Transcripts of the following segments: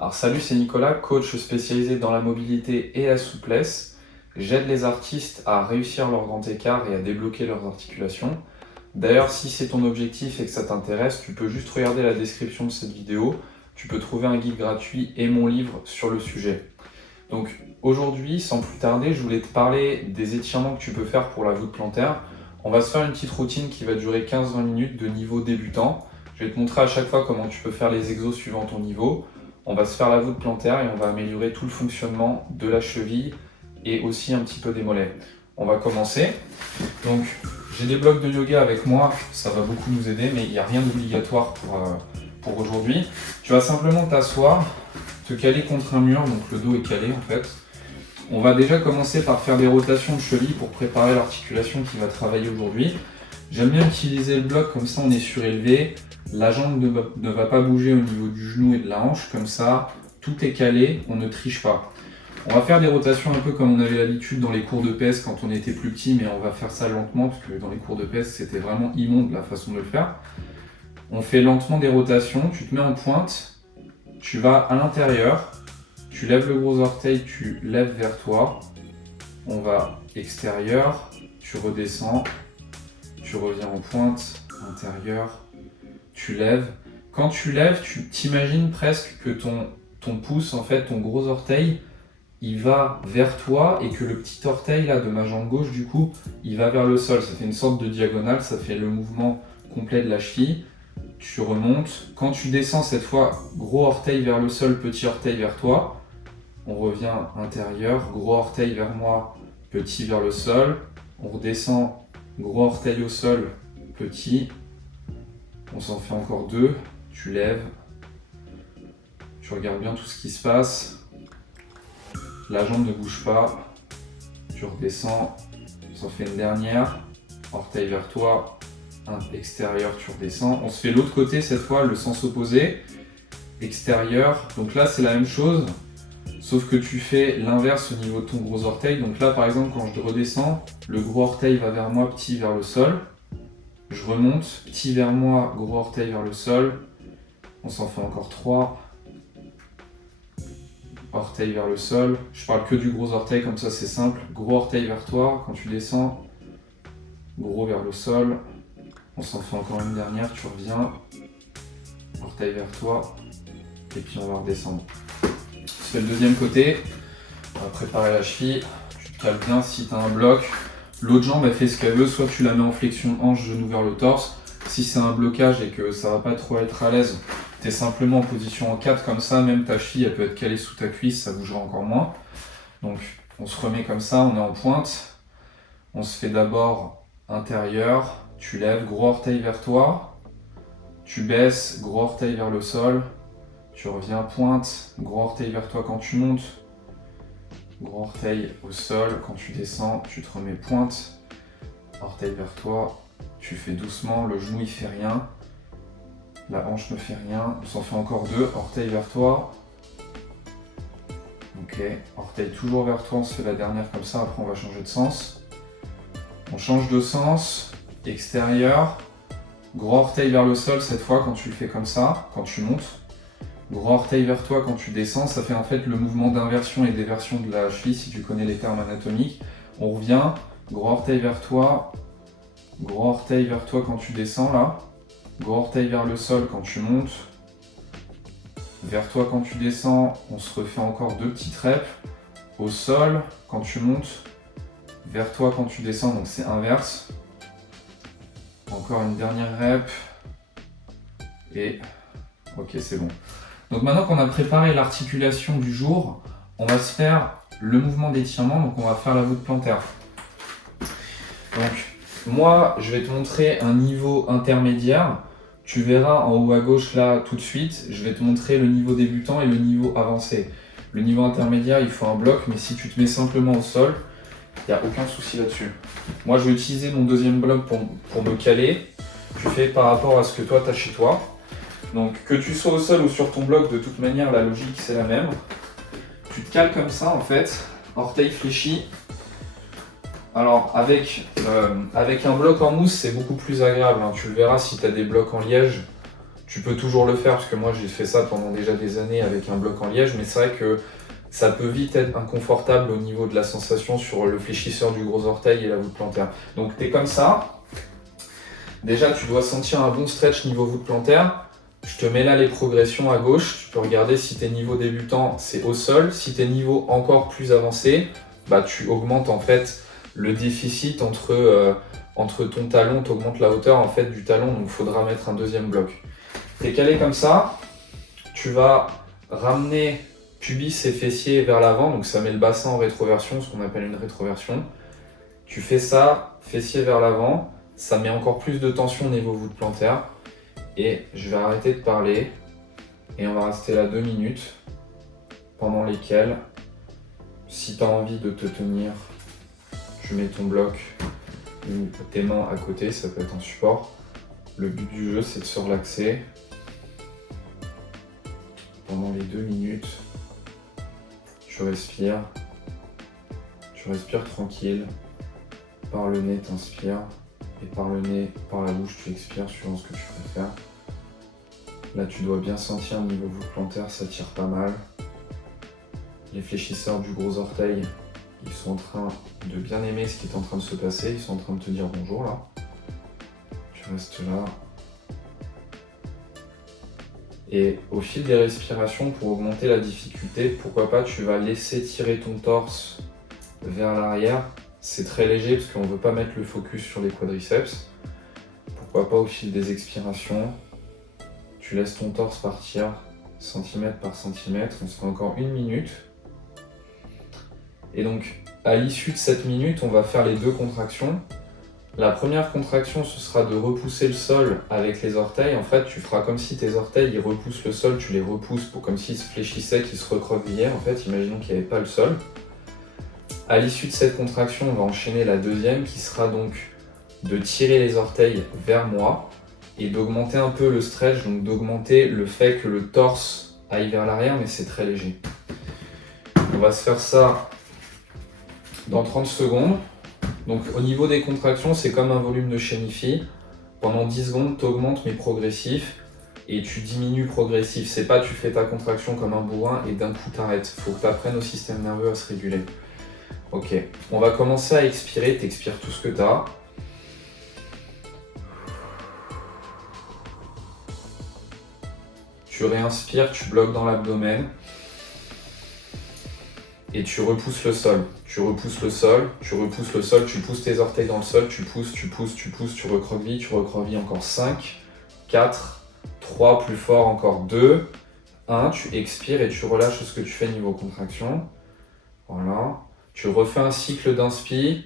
Alors salut, c'est Nicolas, coach spécialisé dans la mobilité et la souplesse. J'aide les artistes à réussir leur grand écart et à débloquer leurs articulations. D'ailleurs, si c'est ton objectif et que ça t'intéresse, tu peux juste regarder la description de cette vidéo. Tu peux trouver un guide gratuit et mon livre sur le sujet. Donc aujourd'hui, sans plus tarder, je voulais te parler des étirements que tu peux faire pour la voûte plantaire. On va se faire une petite routine qui va durer 15-20 minutes de niveau débutant. Je vais te montrer à chaque fois comment tu peux faire les exos suivant ton niveau. On va se faire la voûte plantaire et on va améliorer tout le fonctionnement de la cheville et aussi un petit peu des mollets. On va commencer. Donc j'ai des blocs de yoga avec moi, ça va beaucoup nous aider, mais il n'y a rien d'obligatoire pour aujourd'hui. Tu vas simplement t'asseoir, te caler contre un mur, donc le dos est calé en fait. On va déjà commencer par faire des rotations de cheville pour préparer l'articulation qui va travailler aujourd'hui. J'aime bien utiliser le bloc, comme ça on est surélevé. La jambe ne va pas bouger au niveau du genou et de la hanche, comme ça tout est calé, on ne triche pas. On va faire des rotations un peu comme on avait l'habitude dans les cours de pèse quand on était plus petit, mais on va faire ça lentement parce que dans les cours de pèse c'était vraiment immonde la façon de le faire. On fait lentement des rotations, tu te mets en pointe, tu vas à l'intérieur, tu lèves le gros orteil, tu lèves vers toi, on va extérieur, tu redescends, tu reviens en pointe, intérieur, tu lèves. Quand tu lèves, tu t'imagines presque que ton pouce, en fait, ton gros orteil, il va vers toi et que le petit orteil là de ma jambe gauche, du coup, il va vers le sol. Ça fait une sorte de diagonale, ça fait le mouvement complet de la cheville. Tu remontes. Quand tu descends cette fois, gros orteil vers le sol, petit orteil vers toi. On revient intérieur, gros orteil vers moi, petit vers le sol. On redescend, gros orteil au sol, petit. On s'en fait encore deux, tu lèves, tu regardes bien tout ce qui se passe, la jambe ne bouge pas, tu redescends, on s'en fait une dernière, orteil vers toi, extérieur, tu redescends. On se fait l'autre côté cette fois, le sens opposé, extérieur, donc là c'est la même chose, sauf que tu fais l'inverse au niveau de ton gros orteil. Donc là par exemple quand je redescends, le gros orteil va vers moi, petit vers le sol. Je remonte, petit vers moi, gros orteil vers le sol. On s'en fait encore 3. Orteil vers le sol. Je parle que du gros orteil, comme ça c'est simple. Gros orteil vers toi, quand tu descends. Gros vers le sol. On s'en fait encore une dernière, tu reviens. Orteil vers toi. Et puis on va redescendre. Je fais le deuxième côté. On va préparer la cheville. Tu te cales bien si tu as un bloc. L'autre jambe elle fait ce qu'elle veut, soit tu la mets en flexion hanche, genou vers le torse. Si c'est un blocage et que ça va pas trop être à l'aise, tu es simplement en position en 4 comme ça, même ta cheville elle peut être calée sous ta cuisse, ça bougera encore moins. Donc on se remet comme ça, on est en pointe. On se fait d'abord intérieur, tu lèves, gros orteil vers toi. Tu baisses, gros orteil vers le sol. Tu reviens pointe, gros orteil vers toi quand tu montes. Gros orteil au sol, quand tu descends, tu te remets pointe, orteil vers toi, tu fais doucement, le genou il fait rien, la hanche ne fait rien, on s'en fait encore deux, orteil vers toi, ok, orteil toujours vers toi, on se fait la dernière comme ça, après on va changer de sens, on change de sens, extérieur, gros orteil vers le sol cette fois quand tu le fais comme ça, quand tu montes. Gros orteil vers toi quand tu descends, ça fait en fait le mouvement d'inversion et d'éversion de la cheville si tu connais les termes anatomiques. On revient, gros orteil vers toi quand tu descends là, gros orteil vers le sol quand tu montes, vers toi quand tu descends, on se refait encore deux petites reps, au sol quand tu montes, vers toi quand tu descends, donc c'est inverse. Encore une dernière rep, et ok c'est bon. Donc maintenant qu'on a préparé l'articulation du jour, on va se faire le mouvement d'étirement, donc on va faire la voûte plantaire. Donc moi, je vais te montrer un niveau intermédiaire. Tu verras en haut à gauche là tout de suite, je vais te montrer le niveau débutant et le niveau avancé. Le niveau intermédiaire, il faut un bloc, mais si tu te mets simplement au sol, il n'y a aucun souci là-dessus. Moi, je vais utiliser mon deuxième bloc pour me caler. Je fais par rapport à ce que toi, tu as chez toi. Donc que tu sois au sol ou sur ton bloc, de toute manière la logique c'est la même. Tu te cales comme ça en fait, orteil fléchi. Alors avec un bloc en mousse c'est beaucoup plus agréable, hein. Tu le verras si tu as des blocs en liège, Tu peux toujours le faire, parce que moi j'ai fait ça pendant déjà des années avec un bloc en liège, mais c'est vrai que ça peut vite être inconfortable au niveau de la sensation sur le fléchisseur du gros orteil et la voûte plantaire. Donc tu es comme ça. Déjà, tu dois sentir un bon stretch niveau voûte plantaire. Je te mets là les progressions à gauche. Tu peux regarder si tes niveaux débutants, c'est au sol. Si tes niveaux encore plus avancés, bah, tu augmentes en fait le déficit entre ton talon, tu augmentes la hauteur en fait du talon, donc il faudra mettre un deuxième bloc. Tu es calé comme ça. Tu vas ramener pubis et fessiers vers l'avant, donc ça met le bassin en rétroversion, ce qu'on appelle une rétroversion. Tu fais ça, fessiers vers l'avant. Ça met encore plus de tension au niveau voûte plantaire. Et je vais arrêter de parler. Et on va rester là 2 minutes. Pendant lesquelles, si tu as envie de te tenir, tu mets ton bloc ou tes mains à côté, ça peut être un support. Le but du jeu, c'est de se relaxer. Pendant les 2 minutes, tu respires. Tu respires tranquille. Par le nez, t'inspires. Et par le nez, par la bouche, tu expires suivant ce que tu préfères. Là, tu dois bien sentir niveau voûte plantaire, ça tire pas mal. Les fléchisseurs du gros orteil, ils sont en train de bien aimer ce qui est en train de se passer. Ils sont en train de te dire bonjour là. Tu restes là. Et au fil des respirations, pour augmenter la difficulté, pourquoi pas, tu vas laisser tirer ton torse vers l'arrière. C'est très léger parce qu'on ne veut pas mettre le focus sur les quadriceps. Pourquoi pas au fil des expirations, tu laisses ton torse partir centimètre par centimètre. On se fait encore 1 minute. Et donc, à l'issue de cette minute, on va faire les 2 contractions. La première contraction, ce sera de repousser le sol avec les orteils. En fait, tu feras comme si tes orteils ils repoussent le sol, tu les repousses pour comme s'ils se fléchissaient, qu'ils se recroquevillaient. En fait, imaginons qu'il n'y avait pas le sol. À l'issue de cette contraction, on va enchaîner la deuxième qui sera donc de tirer les orteils vers moi et d'augmenter un peu le stretch, donc d'augmenter le fait que le torse aille vers l'arrière, mais c'est très léger. On va se faire ça dans 30 secondes. Donc au niveau des contractions, c'est comme un volume de chénifie. Pendant 10 secondes, tu augmentes mais progressif et tu diminues progressif. C'est pas tu fais ta contraction comme un bourrin et d'un coup t'arrêtes. Il faut que tu apprennes au système nerveux à se réguler. Ok, on va commencer à expirer, t'expires tout ce que tu as. Tu réinspires, tu bloques dans l'abdomen. Et tu repousses le sol. Tu repousses le sol, tu repousses le sol, tu pousses tes orteils dans le sol, tu pousses, tu recroquevilles encore 5, 4, 3, plus fort encore 2, 1, tu expires et tu relâches ce que tu fais niveau contraction. Voilà. Tu refais un cycle d'inspi,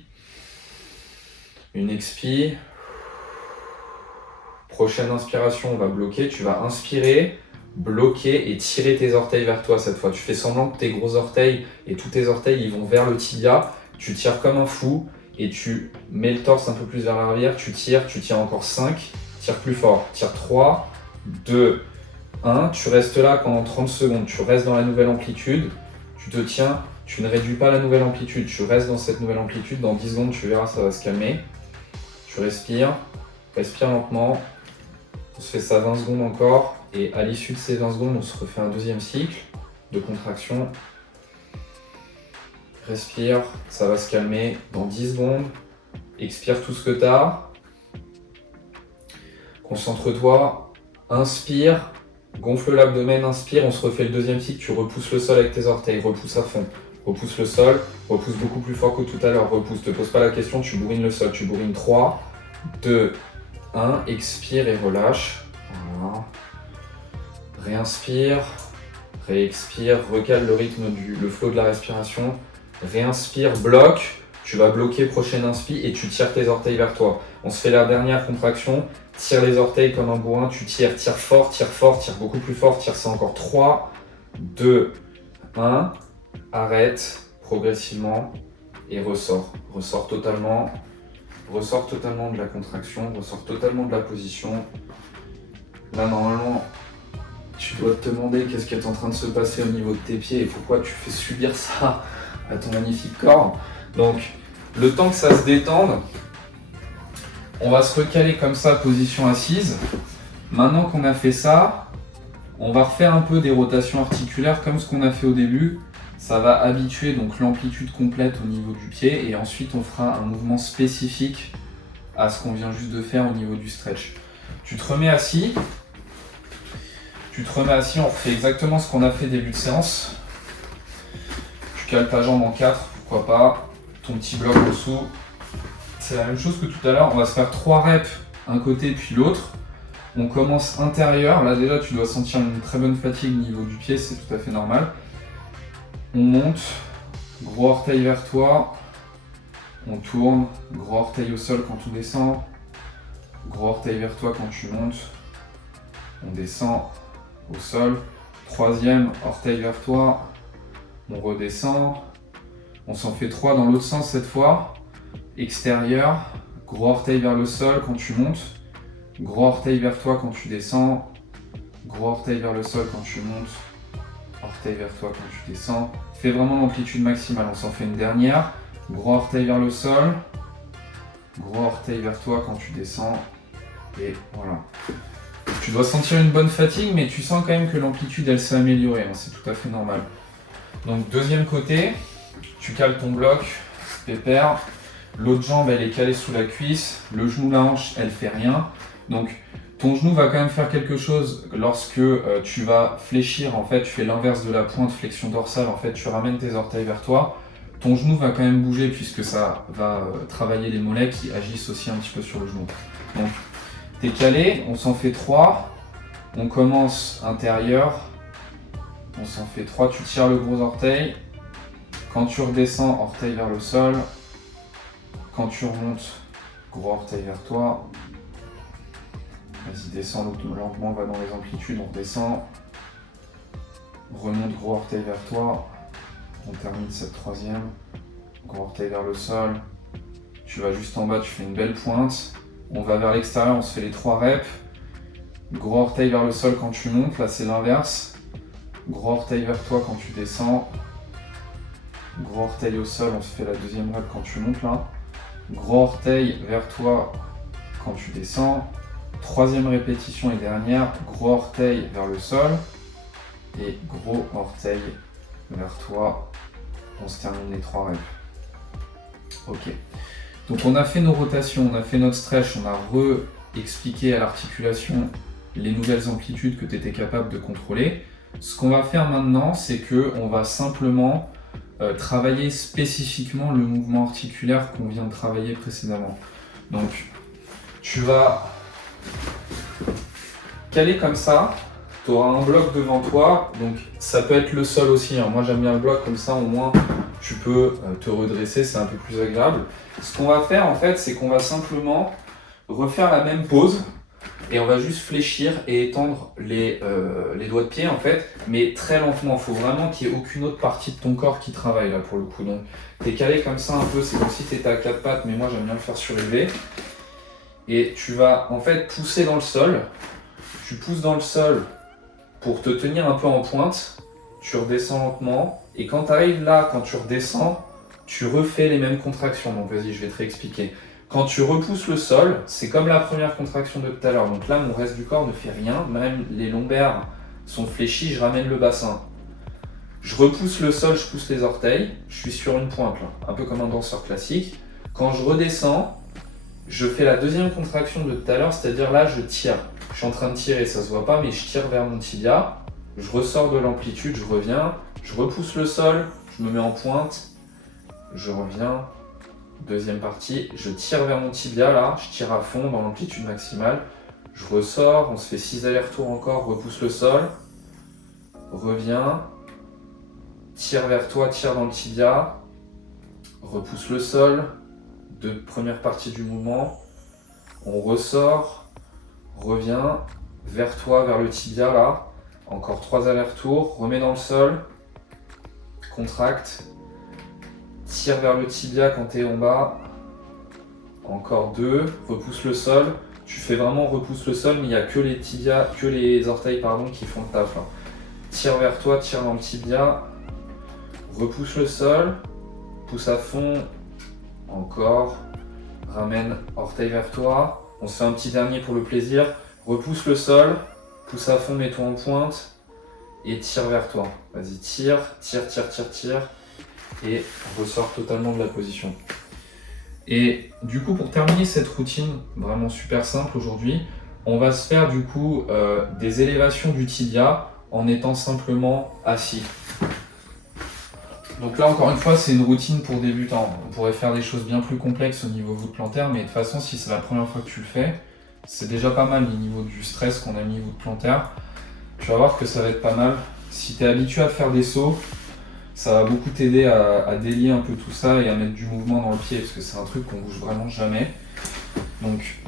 une expi. Prochaine inspiration, on va bloquer. Tu vas inspirer, bloquer et tirer tes orteils vers toi cette fois. Tu fais semblant que tes gros orteils et tous tes orteils ils vont vers le tibia. Tu tires comme un fou et tu mets le torse un peu plus vers l'arrière. Tu tires encore 5. Tire plus fort. Tire 3, 2, 1. Tu restes là pendant 30 secondes. Tu restes dans la nouvelle amplitude. Tu te tiens. Tu ne réduis pas la nouvelle amplitude, tu restes dans cette nouvelle amplitude, dans 10 secondes tu verras ça va se calmer. Tu respires lentement, on se fait ça 20 secondes encore et à l'issue de ces 20 secondes on se refait un deuxième cycle de contraction. Respire, ça va se calmer dans 10 secondes, expire tout ce que tu as, concentre-toi, inspire, gonfle l'abdomen, inspire, on se refait le deuxième cycle, tu repousses le sol avec tes orteils, repousse à fond. Repousse le sol, repousse beaucoup plus fort que tout à l'heure, repousse, te pose pas la question, tu bourrines le sol, tu bourrines 3, 2, 1, expire et relâche. Voilà. Réinspire, réexpire, recale le rythme le flow de la respiration. Réinspire, bloque, tu vas bloquer prochaine inspi et tu tires tes orteils vers toi. On se fait la dernière contraction, tire les orteils comme un bourrin, tu tire fort, tire beaucoup plus fort, tire ça encore 3, 2, 1. Arrête progressivement et ressort. Ressort totalement de la contraction, ressort totalement de la position. Là, normalement, tu dois te demander qu'est-ce qui est en train de se passer au niveau de tes pieds et pourquoi tu fais subir ça à ton magnifique corps. Donc, le temps que ça se détende, on va se recaler comme ça, position assise. Maintenant qu'on a fait ça, on va refaire un peu des rotations articulaires comme ce qu'on a fait au début. Ça va habituer donc l'amplitude complète au niveau du pied et ensuite on fera un mouvement spécifique à ce qu'on vient juste de faire au niveau du stretch. Tu te remets assis, on refait exactement ce qu'on a fait début de séance. Tu cales ta jambe en 4, pourquoi pas, ton petit bloc en dessous. C'est la même chose que tout à l'heure, on va se faire 3 reps un côté puis l'autre. On commence intérieur, là déjà tu dois sentir une très bonne fatigue au niveau du pied, c'est tout à fait normal. On monte, gros orteil vers toi, on tourne, gros orteil au sol quand on descend, gros orteil vers toi quand tu montes, on descend au sol, troisième orteil vers toi, on redescend, on s'en fait 3 dans l'autre sens cette fois, extérieur, gros orteil vers le sol quand tu montes, gros orteil vers toi quand tu descends, gros orteil vers le sol quand tu montes, orteil vers toi quand tu descends. Fais vraiment l'amplitude maximale, on s'en fait une dernière. Gros orteil vers le sol, gros orteil vers toi quand tu descends, et voilà. Tu dois sentir une bonne fatigue, mais tu sens quand même que l'amplitude elle s'est améliorée, hein, c'est tout à fait normal. Donc deuxième côté, tu cales ton bloc, pépère. L'autre jambe elle est calée sous la cuisse, le genou, la hanche, elle fait rien. Donc ton genou va quand même faire quelque chose lorsque tu vas fléchir, en fait tu fais l'inverse de la pointe, flexion dorsale, en fait tu ramènes tes orteils vers toi. Ton genou va quand même bouger puisque ça va travailler les mollets qui agissent aussi un petit peu sur le genou. Donc t'es calé, on s'en fait 3, on commence intérieur, on s'en fait 3, tu tires le gros orteil. Quand tu redescends, orteil vers le sol. Quand tu remontes, gros orteil vers toi. Vas-y, descends lentement, va dans les amplitudes, on redescend. Remonte, gros orteil vers toi. On termine cette troisième. Gros orteil vers le sol. Tu vas juste en bas, tu fais une belle pointe. On va vers l'extérieur, on se fait les 3 reps. Gros orteil vers le sol quand tu montes, là c'est l'inverse. Gros orteil vers toi quand tu descends. Gros orteil au sol, on se fait la deuxième rep quand tu montes là. Gros orteil vers toi quand tu descends. Troisième répétition et dernière, gros orteil vers le sol et gros orteil vers toi. On se termine les 3 reps. Ok. Donc on a fait nos rotations, on a fait notre stretch, on a re-expliqué à l'articulation les nouvelles amplitudes que tu étais capable de contrôler. Ce qu'on va faire maintenant, c'est qu'on va simplement travailler spécifiquement le mouvement articulaire qu'on vient de travailler précédemment. Donc tu vas caler comme ça, tu auras un bloc devant toi, donc ça peut être le sol aussi, hein. Moi j'aime bien le bloc comme ça, au moins tu peux te redresser, c'est un peu plus agréable. Ce qu'on va faire en fait, c'est qu'on va simplement refaire la même pose et on va juste fléchir et étendre les doigts de pied en fait, mais très lentement. Il faut vraiment qu'il n'y ait aucune autre partie de ton corps qui travaille là pour le coup. Donc tu es calé comme ça un peu, c'est comme si tu étais à 4 pattes, mais moi j'aime bien le faire surélevé. Et tu vas en fait pousser dans le sol. Tu pousses dans le sol pour te tenir un peu en pointe. Tu redescends lentement. Et quand tu arrives là, quand tu redescends, tu refais les mêmes contractions. Donc vas-y, je vais te réexpliquer. Quand tu repousses le sol, c'est comme la première contraction de tout à l'heure. Donc là, mon reste du corps ne fait rien. Même les lombaires sont fléchis, je ramène le bassin. Je repousse le sol, je pousse les orteils. Je suis sur une pointe là, un peu comme un danseur classique. Quand je redescends, je fais la deuxième contraction de tout à l'heure, c'est-à-dire là, je tire. Je suis en train de tirer, ça se voit pas, mais je tire vers mon tibia. Je ressors de l'amplitude, je reviens. Je repousse le sol, je me mets en pointe. Je reviens. Deuxième partie, je tire vers mon tibia là, je tire à fond dans l'amplitude maximale. Je ressors, on se fait 6 allers-retours encore, repousse le sol. Reviens. Tire vers toi, tire dans le tibia. Repousse le sol. Première partie du mouvement, on ressort, revient vers toi, vers le tibia là, encore 3 allers-retours, remets dans le sol, contracte, tire vers le tibia quand tu es en bas, encore 2, repousse le sol, tu fais vraiment repousse le sol, mais il n'y a que les tibias, que les orteils pardon, qui font le taf là. Tire vers toi, tire dans le tibia, repousse le sol, pousse à fond. Encore, ramène orteil vers toi, on se fait un petit dernier pour le plaisir, Repousse le sol, pousse à fond, mets-toi en pointe et tire vers toi. Vas-y, tire, tire, tire, tire, tire et ressort totalement de la position. Et du coup, pour terminer cette routine vraiment super simple aujourd'hui, on va se faire du coup des élévations du tibia en étant simplement assis. Donc là, encore une fois, c'est une routine pour débutants. On pourrait faire des choses bien plus complexes au niveau voûte plantaire, mais de toute façon, si c'est la première fois que tu le fais, c'est déjà pas mal au niveau du stress qu'on a mis voûte plantaire. Tu vas voir que ça va être pas mal. Si tu es habitué à faire des sauts, ça va beaucoup t'aider à délier un peu tout ça et à mettre du mouvement dans le pied, parce que c'est un truc qu'on bouge vraiment jamais. Donc,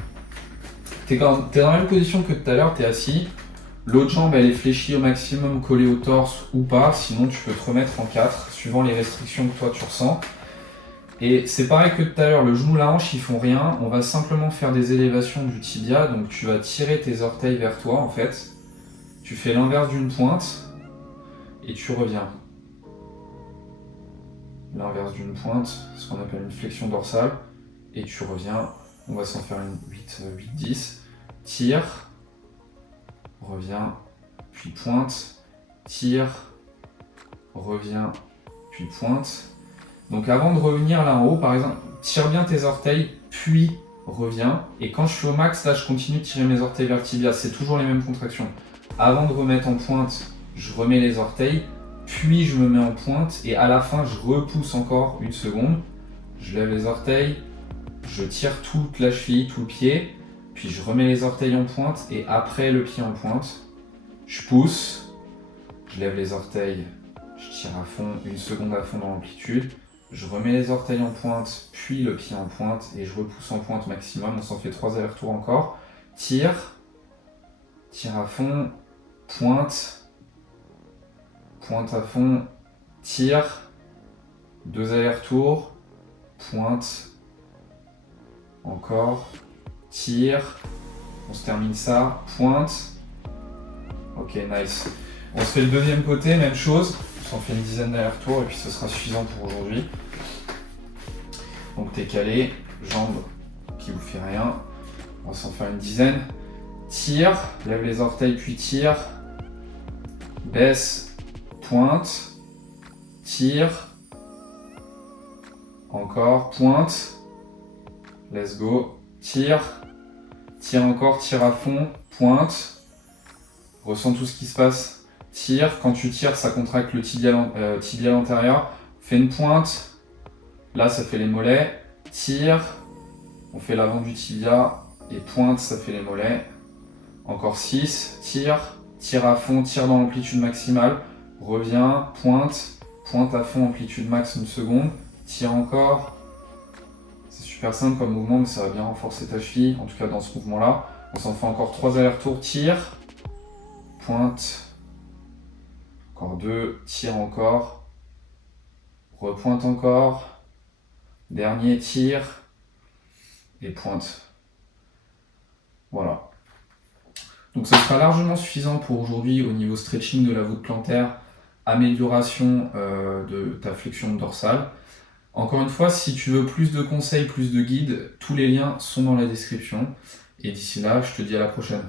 tu es dans la même position que tout à l'heure, tu es assis. L'autre jambe, elle est fléchie au maximum, collée au torse ou pas, sinon tu peux te remettre en 4, suivant les restrictions que toi tu ressens. Et c'est pareil que tout à l'heure, le genou, la hanche, ils font rien. On va simplement faire des élévations du tibia, donc tu vas tirer tes orteils vers toi en fait. Tu fais l'inverse d'une pointe et tu reviens. L'inverse d'une pointe, ce qu'on appelle une flexion dorsale, et tu reviens. On va s'en faire une 8-10. Tire, reviens, puis pointe, tire, reviens, puis pointe. Donc avant de revenir là en haut, par exemple, tire bien tes orteils, puis reviens. Et quand je suis au max, là, je continue de tirer mes orteils vers le tibia. C'est toujours les mêmes contractions. Avant de remettre en pointe, je remets les orteils, puis je me mets en pointe. Et à la fin, je repousse encore une seconde. Je lève les orteils, je tire toute la cheville, tout le pied. Puis je remets les orteils en pointe et après le pied en pointe, je pousse, je lève les orteils, je tire à fond, une seconde à fond dans l'amplitude. Je remets les orteils en pointe, puis le pied en pointe et je repousse en pointe maximum. On s'en fait 3 allers-retours encore. Tire, tire à fond, pointe, pointe à fond, tire, 2 allers-retours, pointe, encore, tire, on se termine ça, pointe. Ok, nice. On se fait le deuxième côté, même chose. On s'en fait une dizaine d'allers-retours et puis ce sera suffisant pour aujourd'hui. Donc t'es calé, jambes qui vous fait rien. On va s'en faire une dizaine. Tire, lève les orteils puis tire. Baisse, pointe. Tire. Encore, pointe. Let's go. Tire. Tire encore, tire à fond. Pointe. Ressens tout ce qui se passe. Tire, quand tu tires, ça contracte le tibial antérieur. Fais une pointe, là ça fait les mollets. Tire, on fait l'avant du tibia et pointe, ça fait les mollets. Encore 6, tire, tire à fond, tire dans l'amplitude maximale. Reviens, pointe, pointe à fond, amplitude max une seconde. Tire encore. C'est super simple comme mouvement, mais ça va bien renforcer ta cheville, en tout cas dans ce mouvement-là. On s'en fait encore 3 allers-retours, tire, pointe. Encore 2, tire encore, repointe encore, dernier tire et pointe. Voilà. Donc ça sera largement suffisant pour aujourd'hui au niveau stretching de la voûte plantaire, amélioration de ta flexion dorsale. Encore une fois, si tu veux plus de conseils, plus de guides, tous les liens sont dans la description. Et d'ici là, je te dis à la prochaine.